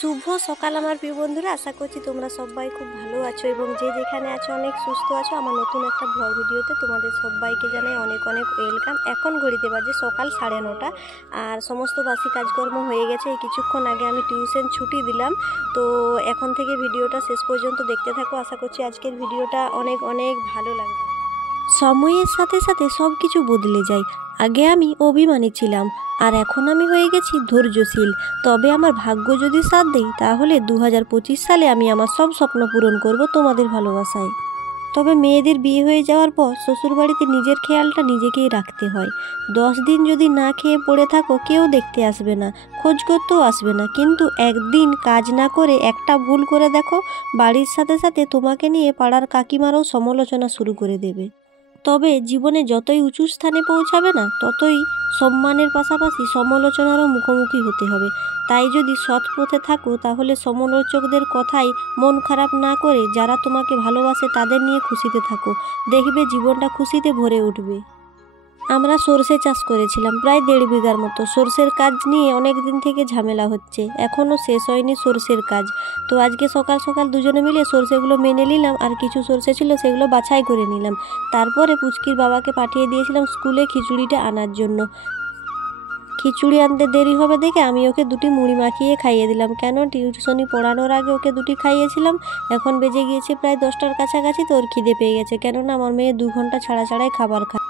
শুভ সকাল আমার প্রিয় বন্ধুরা, আশা করছি তোমরা সবাই খুব ভালো আছো এবং যে যেখানে আছো অনেক সুস্থ আছো। আমার নতুন একটা ব্লগ ভিডিওতে তোমাদের সবাইকে জানাই অনেক অনেক ওয়েলকাম। এখন ঘড়িতে বাজে সকাল 9:30 আর সমস্ত বাসি কাজকর্ম হয়ে গেছে। এই কিছুক্ষণ আগে আমি টিউশন ছুটি দিলাম, তো এখন থেকে ভিডিওটা শেষ পর্যন্ত দেখতে থাকো। আশা করছি আজকের ভিডিওটা অনেক অনেক ভালো লাগবে। সময়ের সাথে সাথে সব কিছু বদলে যায়। আগে আমি অভিমানী ছিলাম আর এখন আমি হয়ে গেছি ধৈর্যশীল। তবে আমার ভাগ্য যদি সাথ দেয় তাহলে 2025 সালে আমি আমার সব স্বপ্ন পূরণ করব তোমাদের ভালোবাসায়। তবে মেয়েদের বিয়ে হয়ে যাওয়ার পর শ্বশুরবাড়িতে নিজের খেয়ালটা নিজেকেই রাখতে হয়। 10 দিন যদি না খেয়ে পড়ে থাকো কেউ দেখতে আসবে না, খোঁজ করতেও আসবে না, কিন্তু একদিন কাজ না করে একটা ভুল করে দেখো, বাড়ির সাথে সাথে তোমাকে নিয়ে পাড়ার কাকিমারাও সমালোচনা শুরু করে দেবে। তবে জীবনে যতই উঁচু স্থানে পৌঁছাবে না ততই সম্মানের পাশাপাশি সমালোচনারও মুখোমুখি হতে হবে। তাই যদি সৎ পথে থাকো তাহলে সমালোচকদের কথায় মন খারাপ না করে যারা তোমাকে ভালোবাসে তাদের নিয়ে খুশিতে থাকো, দেখবে জীবনটা খুশিতে ভরে উঠবে। আমরা সরষে চাষ করেছিলাম প্রায় 1.5 বিঘার মতো। সরষের কাজ নিয়ে অনেক দিন থেকে ঝামেলা হচ্ছে, এখনও শেষ হয়নি সরষের কাজ। তো আজকে সকাল সকাল দুজনে মিলে সরষেগুলো মেনে নিলাম, আর কিছু সরষে ছিল সেগুলো বাছাই করে নিলাম। তারপরে পুচকির বাবাকে পাঠিয়ে দিয়েছিলাম স্কুলে খিচুড়িটা আনার জন্য। খিচুড়ি আনতে দেরি হবে দেখে আমি ওকে 2টি মুড়ি মাখিয়ে খাইয়ে দিলাম। কেন, টিউশনি পড়ানোর আগে ওকে 2টি খাইয়েছিলাম। এখন বেজে গিয়েছে প্রায় 10টার কাছাকাছি, তো ওর খিদে পেয়ে গেছে। কেননা আমার মেয়ে 2 ঘন্টা ছাড়া ছাড়াই খাবার খায়।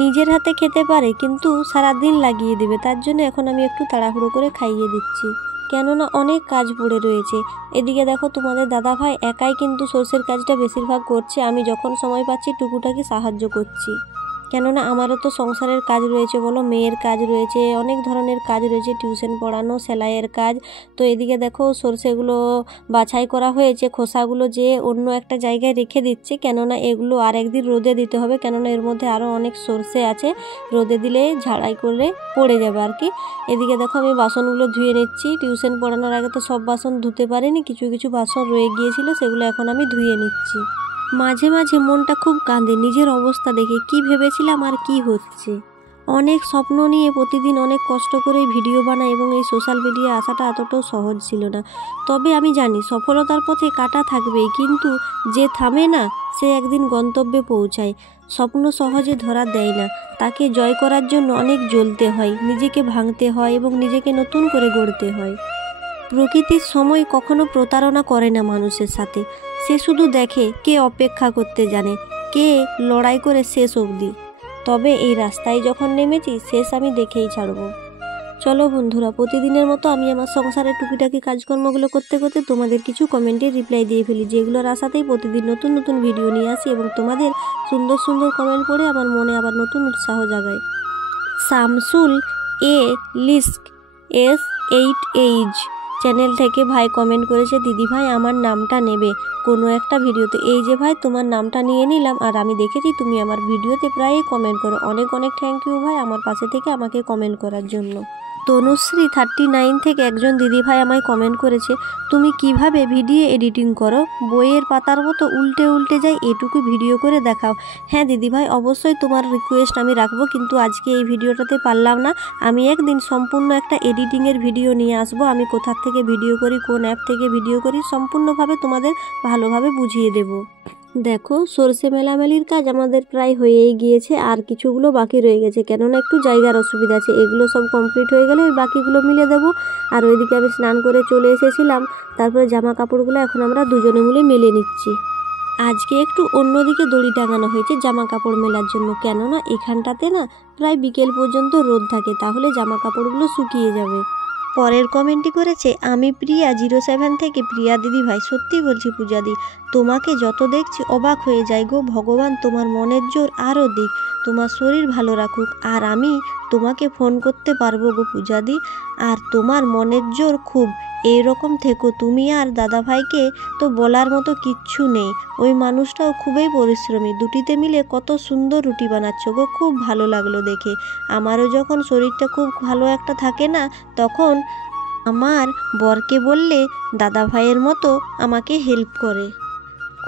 নিজের হাতে খেতে পারে কিন্তু সারাদিন লাগিয়ে দেবে, তার জন্য এখন আমি একটু তাড়াহুড়ো করে খাইয়ে দিচ্ছি, কেননা অনেক কাজ পড়ে রয়েছে। এদিকে দেখো তোমাদের দাদাভাই একাই কিন্তু সরষের কাজটা বেশিরভাগ করছে, আমি যখন সময় পাচ্ছি টুকুটাকি সাহায্য করছি। কেননা আমারও তো সংসারের কাজ রয়েছে বলো, মেয়ের কাজ রয়েছে, অনেক ধরনের কাজ রয়েছে, টিউশন পড়ানো, সেলাইয়ের কাজ। তো এদিকে দেখো সরষেগুলো বাছাই করা হয়েছে, খোসাগুলো যে অন্য একটা জায়গায় রেখে দিচ্ছে, কেননা এগুলো আর একদিন রোদে দিতে হবে, কেননা এর মধ্যে আরও অনেক সরষে আছে, রোদে দিলে ঝাড়াই করলে পড়ে যাবে আর কি। এদিকে দেখো আমি বাসনগুলো ধুয়ে নিচ্ছি। টিউশন পড়ানোর আগে তো সব বাসন ধুতে পারিনি, কিছু কিছু বাসন রয়ে গিয়েছিল, সেগুলো এখন আমি ধুয়ে নিচ্ছি। মাঝে মাঝে মনটা খুব কাঁদে নিজের অবস্থা দেখে, কি ভেবেছিলাম আর কি হচ্ছে। অনেক স্বপ্ন নিয়ে প্রতিদিন অনেক কষ্ট করে ভিডিও বানাই এবং এই সোশ্যাল মিডিয়া আসাটা এতটাও সহজ ছিল না। তবে আমি জানি সফলতার পথে কাটা থাকবেই, কিন্তু যে থামে না সে একদিন গন্তব্যে পৌঁছায়। স্বপ্ন সহজে ধরা দেয় না, তাকে জয় করার জন্য অনেক জ্বলতে হয়, নিজেকে ভাঙতে হয় এবং নিজেকে নতুন করে গড়তে হয়। প্রকৃতির সময় কখনো প্রতারণা করে না মানুষের সাথে, সে শুধু দেখে কে অপেক্ষা করতে জানে, কে লড়াই করে শেষ অবধি। তবে এই রাস্তায় যখন নেমেছি শেষ আমি দেখেই ছাড়ব। চলো বন্ধুরা, প্রতিদিনের মতো আমি আমার সংসারের টুকিটাকি কাজকর্মগুলো করতে করতে তোমাদের কিছু কমেন্টের রিপ্লাই দিয়ে ফেলি, যেগুলোর আশাতেই প্রতিদিন নতুন নতুন ভিডিও নিয়ে আসি এবং তোমাদের সুন্দর সুন্দর কমেন্ট পড়ে আমার মনে আবার নতুন উৎসাহ জাগায়। শামসুল এ লিস্ক S8H চ্যানেল থেকে ভাই কমেন্ট করেছে, দিদি ভাই আমার নামটা নেবে কোনো একটা ভিডিওতে। এই যে ভাই তোমার নামটা নিয়ে নিলাম, আর আমি দেখেছি তুমি আমার ভিডিওতে প্রায়ই কমেন্ট করো, অনেক অনেক থ্যাংক ইউ ভাই আমার পাশে থেকে আমাকে কমেন্ট করার জন্য। তনুশ্রী 39 থেকে একজন দিদিভাই আমায় কমেন্ট করেছে, তুমি কিভাবে ভিডিও এডিটিং করো, বইয়ের পাতার মতো উল্টে উল্টে যায়, এটুকু ভিডিও করে দেখাও। হ্যাঁ দিদিভাই, অবশ্যই তোমার রিকোয়েস্ট আমি রাখবো, কিন্তু আজকে এই ভিডিওটাতে পারলাম না। আমি একদিন সম্পূর্ণ একটা এডিটিংয়ের ভিডিও নিয়ে আসবো, আমি কোথা থেকে ভিডিও করি, কোন অ্যাপ থেকে ভিডিও করি, সম্পূর্ণভাবে তোমাদের ভালোভাবে বুঝিয়ে দেবো। দেখো সরষে মেলামেলির কাজ আমাদের প্রায় হয়েই গিয়েছে, আর কিছুগুলো বাকি রয়ে গেছে, কেননা একটু জায়গার অসুবিধা আছে। এগুলো সব কমপ্লিট হয়ে গেলে ওই বাকিগুলো মিলে দেবো। আর ওইদিকে আমি স্নান করে চলে এসেছিলাম, তারপরে জামা কাপড়গুলো এখন আমরা দুজনে মিলে মেলে নিচ্ছি। আজকে একটু অন্যদিকে দড়ি টাঙানো হয়েছে জামা কাপড় মেলার জন্য, কেননা এখানটাতে না প্রায় বিকেল পর্যন্ত রোদ থাকে, তাহলে জামা কাপড়গুলো শুকিয়ে যাবে। পরের কমেন্টটি করেছে আমি প্রিয়া 07 থেকে, প্রিয়া দিদি ভাই সত্যি বলছি পূজাদি, তোমাকে যত দেখছি অবাক হয়ে যাই গো, ভগবান তোমার মনের জোর আরও দিক, তোমার শরীর ভালো রাখুক, আর আমি তোমাকে ফোন করতে পারবো গো পূজাদি, আর তোমার মনের জোর খুব, এইরকম থেকো তুমি। আর দাদাভাইকে তো বলার মতো কিচ্ছু নেই, ওই মানুষটাও খুবই পরিশ্রমী, দুটিতে মিলে কত সুন্দর রুটি বানাচ্ছ গো, খুব ভালো লাগলো দেখে। আমারও যখন শরীরটা খুব ভালো একটা থাকে না, তখন আমার বরকে বললে দাদা ভাইয়ের মতো আমাকে হেল্প করে।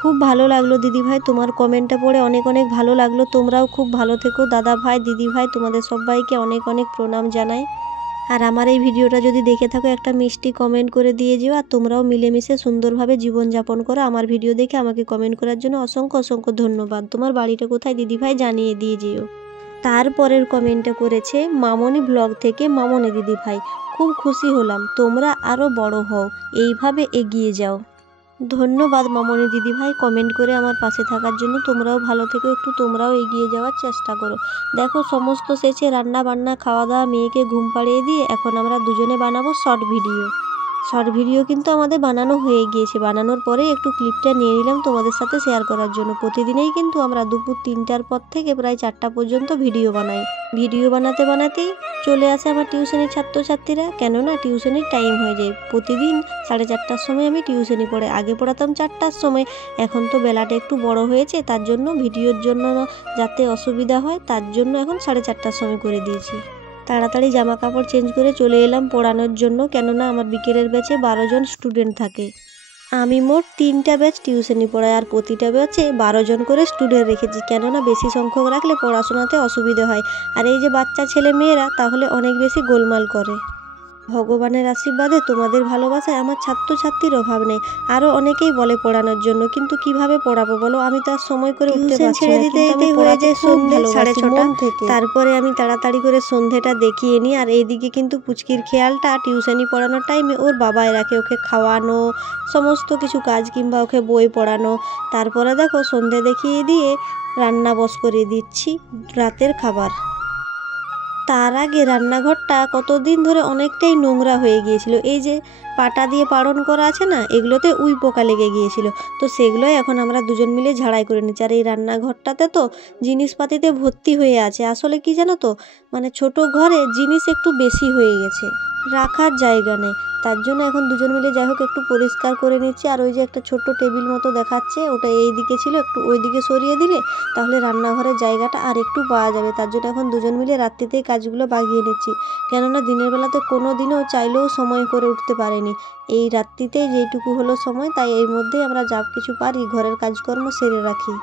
খুব ভালো লাগলো দিদিভাই, তোমার কমেন্টটা পড়ে অনেক অনেক ভালো লাগলো। তোমরাও খুব ভালো থেকো দাদা ভাই, দিদি ভাই, তোমাদের সবাইকে অনেক অনেক প্রণাম জানাই। আর আমার এই ভিডিওটা যদি দেখে থাকো একটা মিষ্টি কমেন্ট করে দিয়ে যেও। আর তোমরাও মিলেমিশে সুন্দরভাবে জীবনযাপন করো। আমার ভিডিও দেখে আমাকে কমেন্ট করার জন্য অসংখ্য অসংখ্য ধন্যবাদ। তোমার বাড়িটা কোথায় দিদিভাই জানিয়ে দিয়ে যেও। তারপরের কমেন্টটা করেছে মামনি ব্লগ থেকে মামনি দিদিভাই, খুব খুশি হলাম, তোমরা আরও বড় হও, এইভাবে এগিয়ে যাও। ধন্যবাদ মামনি দিদিভাই কমেন্ট করে আমার পাশে থাকার জন্য। তোমরাও ভালো থেকো, একটু তোমরাও এগিয়ে যাওয়ার চেষ্টা করো। দেখো সমস্ত শেষে রান্না বান্না খাওয়া দাওয়া, মেয়েকে ঘুম পাড়িয়ে দিয়ে এখন আমরা দুজনে বানাবো শর্ট ভিডিও কিন্তু আমাদের বানানো হয়ে গিয়েছে। বানানোর পরে একটু ক্লিপটা নিয়ে নিলাম তোমাদের সাথে শেয়ার করার জন্য। প্রতিদিনেই কিন্তু আমরা দুপুর 3টার পর থেকে প্রায় 4টা পর্যন্ত ভিডিও বানাই। ভিডিও বানাতে বানাতেই চলে আসে আমার টিউশনের ছাত্রছাত্রীরা, কেননা টিউশনের টাইম হয়ে যায়। প্রতিদিন 4:30টার সময় আমি টিউশনি পড়াই। আগে পড়াতাম 4টার সময়, এখন তো বেলাটা একটু বড় হয়েছে, তার জন্য ভিডিওর জন্য যাতে অসুবিধা হয় তার জন্য এখন 4:30টার সময় করে দিয়েছি। তাড়াতাড়ি জামা কাপড় চেঞ্জ করে চলে এলাম পড়ানোর জন্য, কেননা আমার বিকেলের ব্যাচে 12 জন স্টুডেন্ট থাকে। আমি মোট 3টা ব্যাচ টিউশনি পড়াই, আর প্রতিটা ব্যাচে 12 জন করে স্টুডেন্ট রেখেছি, কেননা বেশি সংখ্যক রাখলে পড়াশোনাতে অসুবিধা হয়। আর এই যে বাচ্চা ছেলে মেয়েরা তাহলে অনেক বেশি গোলমাল করে। ভগবানের আশীর্বাদে তোমাদের ভালোবাসায় আমার ছাত্রছাত্রীর অভাব নেই। আরও অনেকেই বলে পড়ানোর জন্য, কিন্তু কিভাবে পড়াবো বলো, আমি তো আর সময় করে উঠতে পারছি না। ছেড়ে দিতে হয়ে যায় সন্ধ্যে 6:30। তারপরে আমি তাড়াতাড়ি করে সন্ধ্যেটা দেখিয়ে নিই। আর এইদিকে কিন্তু পুচকির খেয়ালটা টিউশনি পড়ানোর টাইমে ওর বাবাই রাখে, ওকে খাওয়ানো, সমস্ত কিছু কাজ, কিংবা ওকে বই পড়ানো। তারপরে দেখো সন্ধ্যে দেখিয়ে দিয়ে রান্না বস করে দিচ্ছি রাতের খাবার। তার আগে রান্নাঘরটা কতদিন ধরে অনেকটাই নোংরা হয়ে গিয়েছিল। এই যে পাটা দিয়ে পাড়ন করা আছে না, এগুলোতে উই পোকা লেগে গিয়েছিল, তো সেগুলোই এখন আমরা দুজন মিলে ঝাড়াই করে নিচ্ছি। আর এই রান্নাঘরটাতে তো জিনিসপাতিতে ভর্তি হয়ে আছে। আসলে কি জানো তো, মানে ছোট ঘরে জিনিস একটু বেশি হয়ে গেছে, রাখার জায়গা নেই, তার জন্য এখন দুজন মিলে যাই হোক একটু পরিষ্কার করে নিচ্ছি। আর ওই যে একটা ছোট্ট টেবিল মতো দেখাচ্ছে, ওটা এই দিকে ছিল, একটু ওই দিকে সরিয়ে দিলে তাহলে রান্নাঘরের জায়গাটা আর একটু পাওয়া যাবে। তার জন্য এখন দুজন মিলে রাত্রিতেই কাজগুলো বাগিয়ে নিচ্ছি, কেননা দিনের বেলাতে কোনো দিনও চাইলেও সময় করে উঠতে পারিনি। এই রাত্রিতেই যেইটুকু হলো সময়, তাই এর মধ্যেই আমরা যা কিছু পারি ঘরের কাজকর্ম সেরে রাখি।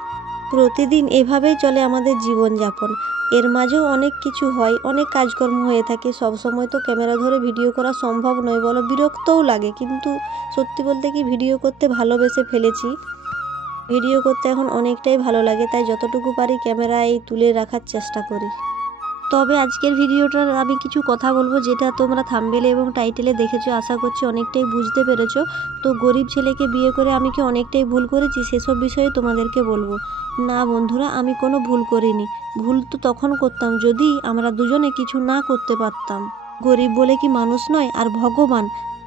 প্রতিদিন এভাবেই চলে আমাদের জীবনযাপন। এর মাঝেও অনেক কিছু হয়, অনেক কাজকর্ম হয়ে থাকে। সব সময় তো ক্যামেরা ধরে ভিডিও করা সম্ভব নয়, বলো বিরক্তও লাগে, কিন্তু সত্যি বলতে কি ভিডিও করতে ভালোবেসে ফেলেছি। ভিডিও করতে এখন অনেকটাই ভালো লাগে, তাই যতটুকু পারি ক্যামেরায় তুলে রাখার চেষ্টা করি। তবে আজকের ভিডিওটার আমি কিছু কথা বলবো, যেটা তোমরা থাম্বনেলে এবং টাইটেলে দেখেছো, আশা করছি অনেকটাই বুঝতে পেরেছো। তো গরিব ছেলেকে বিয়ে করে আমি কি অনেকটাই ভুল করেছি, সেসব বিষয়ে তোমাদেরকে বলবো। না বন্ধুরা, আমি কোনো ভুল করিনি। ভুল তো তখন করতাম যদি আমরা দুজনে কিছু না করতে পারতাম। গরিব বলে কি মানুষ নয়? আর ভগবান,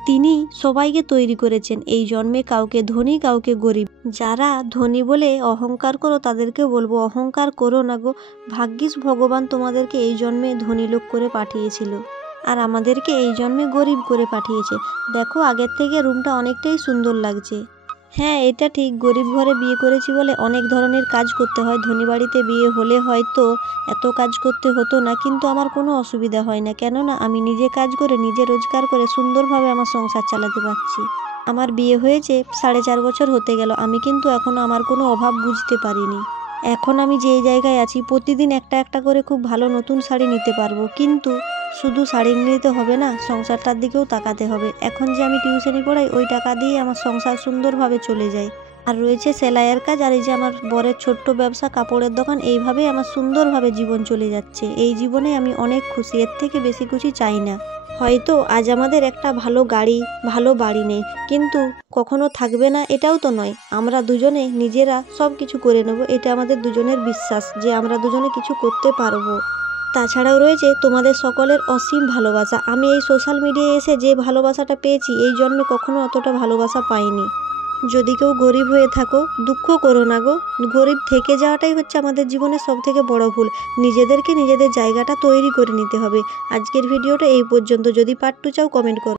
তিনি সবাইকে তৈরি করেছেন, এই জন্মে কাউকে ধনী কাউকে গরিব। যারা ধনী বলে অহংকার করো তাদেরকে বলবো অহংকার করো না গো, ভাগ্যিস ভগবান তোমাদেরকে এই জন্মে ধনী লোক করে পাঠিয়েছিল, আর আমাদেরকে এই জন্মে গরিব করে পাঠিয়েছে। দেখো আগের থেকে রুমটা অনেকটাই সুন্দর লাগছে। হ্যাঁ, এটা ঠিক, গরিব ঘরে বিয়ে করেছি বলে অনেক ধরনের কাজ করতে হয়। ধনী বাড়িতে বিয়ে হলে হয়তো এত কাজ করতে হতো না, কিন্তু আমার কোনো অসুবিধা হয় না, কেননা আমি নিজে কাজ করে নিজে রোজগার করে সুন্দরভাবে আমার সংসার চালাতে পারছি। আমার বিয়ে হয়েছে 4.5 বছর হতে গেল, আমি কিন্তু এখনও আমার কোনো অভাব বুঝতে পারিনি। এখন আমি যে জায়গায় আছি, প্রতিদিন একটা একটা করে খুব ভালো নতুন শাড়ি নিতে পারবো, কিন্তু শুধু শাড়ি নিতে হবে না, সংসারটার দিকেও তাকাতে হবে। এখন যে আমি টিউশনি পড়াই, ওই টাকা দিয়ে আমার সংসার সুন্দরভাবে চলে যায়। আর রয়েছে সেলাইয়ের কাজ, আর এই যে আমার বরের ছোট্ট ব্যবসা কাপড়ের দোকান, এইভাবেই আমার সুন্দরভাবে জীবন চলে যাচ্ছে। এই জীবনে আমি অনেক খুশি, এর থেকে বেশি কিছু চাই না। হয়তো আজ আমাদের একটা ভালো গাড়ি ভালো বাড়ি নেই, কিন্তু কখনো থাকবে না এটাও তো নয়। আমরা দুজনে নিজেরা সব কিছু করে নেব, এটা আমাদের দুজনের বিশ্বাস যে আমরা দুজনে কিছু করতে পারবো। তাছাড়াও রয়েছে তোমাদের সকলের অসীম ভালোবাসা। আমি এই সোশ্যাল মিডিয়ায় এসে যে ভালোবাসাটা পেয়েছি, এই জন্মে কখনো অতটা ভালোবাসা পাইনি। যদি কেউ গরিব হয়ে থাকো, দুঃখ করো না গো, গরিব থেকে যাওয়াটাই হচ্ছে আমাদের জীবনের সবথেকে বড় ভুল। নিজেদেরকে নিজেদের জায়গাটা তৈরি করে নিতে হবে। আজকের ভিডিওটা এই পর্যন্ত। যদি পার্ট 2 চাও কমেন্ট করো।